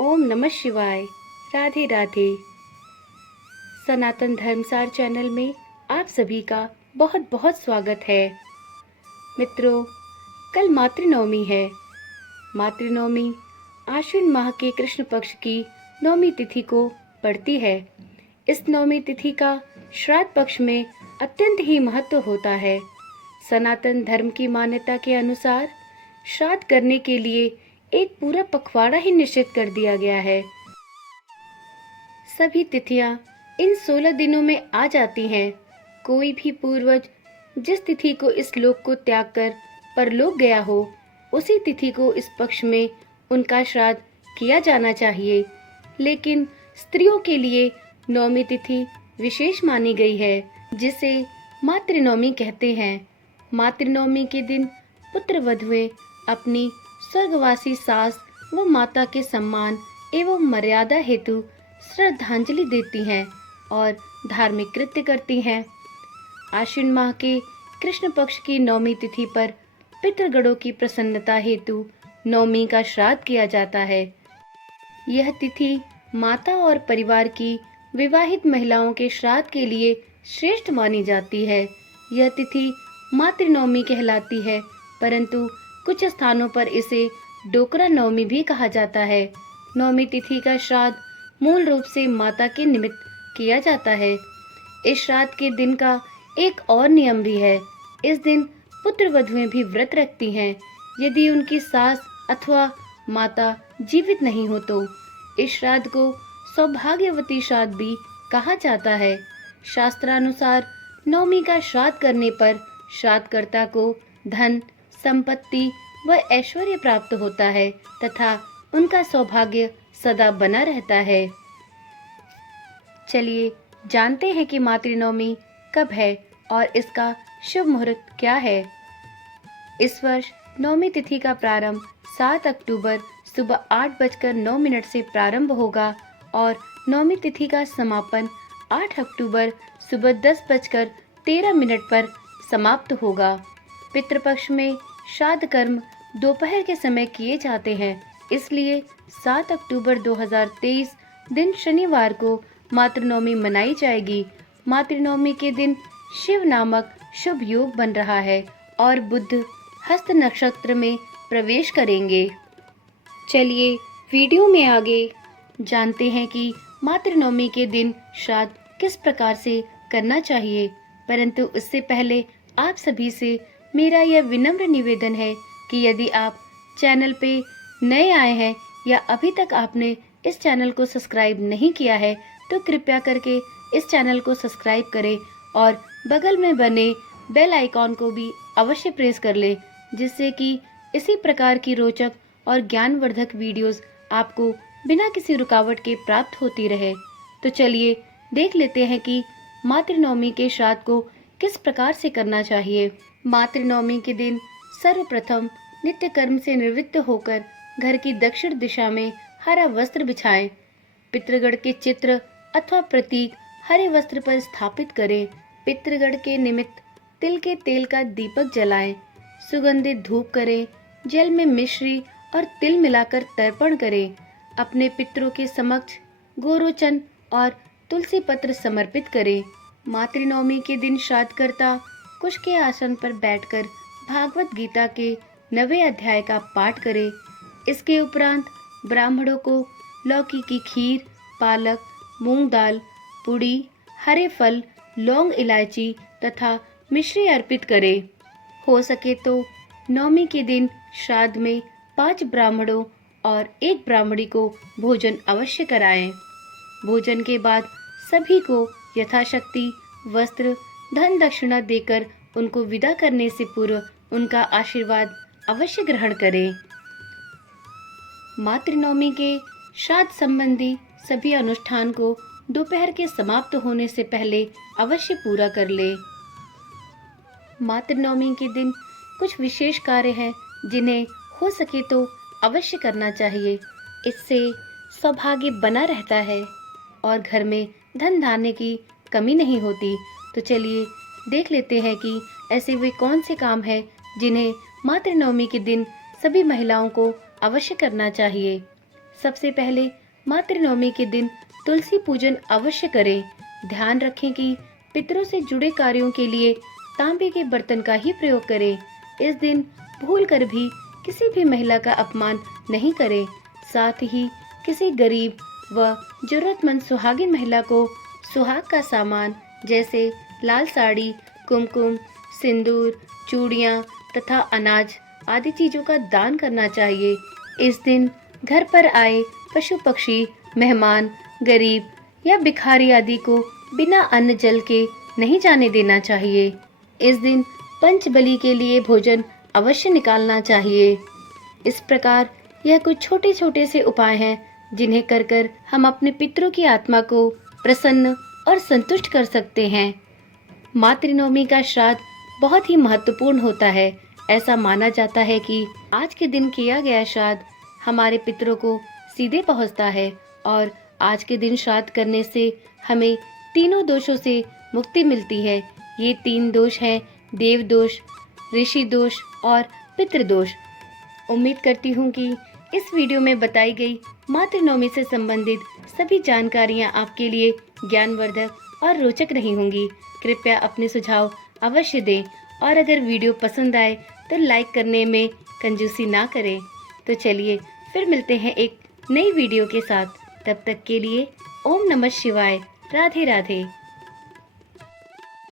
ओम नमः शिवाय। राधे राधे। सनातन धर्मसार चैनल में आप सभी का बहुत बहुत स्वागत है। मित्रों, कल मातृनवमी है। मातृनवमी आश्विन माह के कृष्ण पक्ष की नवमी तिथि को पड़ती है। इस नवमी तिथि का श्राद्ध पक्ष में अत्यंत ही महत्व होता है। सनातन धर्म की मान्यता के अनुसार श्राद्ध करने के लिए एक पूरा पखवाड़ा ही निश्चित कर दिया गया है। सभी तिथियां इन 16 दिनों में आ जाती हैं। कोई भी पूर्वज जिस तिथि को इस लोक को त्याग कर परलोक गया हो, उसी तिथि को इस पक्ष में उनका श्राद्ध किया जाना चाहिए। लेकिन स्त्रियों के लिए नवमी तिथि विशेष मानी गई है, जिसे मातृनवमी कहते हैं। मातृनवमी के दिन पुत्र वधुएं अपनी स्वर्गवासी सास व माता के सम्मान एवं मर्यादा हेतु श्रद्धांजलि देती हैं और धार्मिक कृत्य करती हैं। आश्विन माह के कृष्ण पक्ष की नवमी तिथि पर पितृगणों की प्रसन्नता हेतु नवमी का श्राद्ध किया जाता है। यह तिथि माता और परिवार की विवाहित महिलाओं के श्राद्ध के लिए श्रेष्ठ मानी जाती है। यह तिथि मातृनवमी कहलाती है, परंतु कुछ स्थानों पर इसे डोकरा नवमी भी कहा जाता है। नवमी तिथि का श्राद्ध मूल रूप से माता के निमित्त किया जाता है। इस श्राद्ध के दिन का एक और नियम भी है। इस दिन पुत्र वधुएं भी व्रत रखती हैं, यदि उनकी सास अथवा माता जीवित नहीं हो तो। इस श्राद्ध को सौभाग्यवती श्राद्ध भी कहा जाता है। शास्त्रानुसार नवमी का श्राद्ध करने पर श्राद्धकर्ता को धन, संपत्ति व ऐश्वर्य प्राप्त होता है तथा उनका सौभाग्य सदा बना रहता है। चलिए जानते हैं कि मातृनवमी कब है और इसका शुभ मुहूर्त क्या है। इस वर्ष नवमी तिथि का प्रारंभ 7 अक्टूबर सुबह 8:09 से प्रारंभ होगा और नवमी तिथि का समापन 8 अक्टूबर सुबह 10:13 पर समाप्त होगा। पितृपक्ष में श्राद्ध कर्म दोपहर के समय किए जाते हैं, इसलिए 7 अक्टूबर 2023 दिन शनिवार को मातृनवमी मनाई जाएगी। मातृनवमी के दिन शिव नामक शुभ योग बन रहा है और बुध हस्त नक्षत्र में प्रवेश करेंगे। चलिए वीडियो में आगे जानते हैं कि मातृनवमी के दिन श्राद्ध किस प्रकार से करना चाहिए। परंतु उससे पहले आप सभी से मेरा यह विनम्र निवेदन है कि यदि आप चैनल पे नए आए हैं या अभी तक आपने इस चैनल को सब्सक्राइब नहीं किया है, तो कृपया करके इस चैनल को सब्सक्राइब करें और बगल में बने बेल आइकॉन को भी अवश्य प्रेस कर लें, जिससे कि इसी प्रकार की रोचक और ज्ञानवर्धक वीडियोस आपको बिना किसी रुकावट के प्राप्त होती रहे। तो चलिए देख लेते हैं कि मातृनवमी के श्राद्ध को किस प्रकार से करना चाहिए। मातृनवमी के दिन सर्वप्रथम नित्य कर्म से निवृत्त होकर घर की दक्षिण दिशा में हरा वस्त्र बिछाएं। पितृगण के चित्र अथवा प्रतीक हरे वस्त्र पर स्थापित करें। पितृगण के निमित्त तिल के तेल का दीपक जलाएं। सुगंधित धूप करें। जल में मिश्री और तिल मिलाकर तर्पण करें। अपने पितरों के समक्ष गोरोचन और तुलसी पत्र समर्पित करें। मातृनवमी के दिन श्राद्धकर्ता कुश के आसन पर बैठकर भागवत गीता के 9वें अध्याय का पाठ करें। इसके उपरांत ब्राह्मणों को लौकी की खीर, पालक, मूंग दाल, पुड़ी, हरे फल, लौंग, इलायची तथा मिश्री अर्पित करें। हो सके तो नवमी के दिन श्राद्ध में 5 ब्राह्मणों और 1 ब्राह्मणी को भोजन अवश्य कराएं। भोजन के बाद सभी को यथाशक्ति वस्त्र, धन दक्षिणा देकर उनको विदा करने से पूर्व उनका आशीर्वाद अवश्य ग्रहण करें। मातृनवमी के श्राद्ध संबंधी सभी अनुष्ठान को दोपहर के समाप्त होने से पहले अवश्य पूरा कर ले। मातृनवमी के दिन कुछ विशेष कार्य हैं जिन्हें हो सके तो अवश्य करना चाहिए। इससे सौभाग्य बना रहता है और घर में धन धान्य की कमी नहीं होती। तो चलिए देख लेते हैं कि ऐसे वे कौन से काम हैं जिन्हें मातृनवमी के दिन सभी महिलाओं को अवश्य करना चाहिए। सबसे पहले मातृनवमी के दिन तुलसी पूजन अवश्य करें। ध्यान रखें कि पितरों से जुड़े कार्यों के लिए तांबे के बर्तन का ही प्रयोग करें। इस दिन भूलकर भी किसी भी महिला का अपमान नहीं करें। साथ ही किसी गरीब व जरूरतमंद सुहागिन महिला को सुहाग का सामान जैसे लाल साड़ी, कुमकुम, सिंदूर, चूड़ियाँ तथा अनाज आदि चीजों का दान करना चाहिए। इस दिन घर पर आए पशु पक्षी, मेहमान, गरीब या भिखारी आदि को बिना अन्न जल के नहीं जाने देना चाहिए। इस दिन पंचबली के लिए भोजन अवश्य निकालना चाहिए। इस प्रकार यह कुछ छोटे छोटे से उपाय हैं जिन्हें कर कर हम अपने पितरों की आत्मा को प्रसन्न और संतुष्ट कर सकते हैं। मातृनवमी का श्राद्ध बहुत ही महत्वपूर्ण होता है। ऐसा माना जाता है कि आज के दिन किया गया श्राद्ध हमारे पितरों को सीधे पहुंचता है और आज के दिन श्राद्ध करने से हमें तीनों दोषों से मुक्ति मिलती है। ये 3 दोष हैं, देव दोष, ऋषि दोष और पितृदोष। उम्मीद करती हूँ कि इस वीडियो में बताई गई मातृनवमी से संबंधित सभी जानकारियाँ आपके लिए ज्ञानवर्धक और रोचक रही होंगी। कृपया अपने सुझाव अवश्य दें और अगर वीडियो पसंद आए तो लाइक करने में कंजूसी ना करें। तो चलिए फिर मिलते हैं एक नई वीडियो के साथ। तब तक के लिए ओम नमः शिवाय। राधे राधे।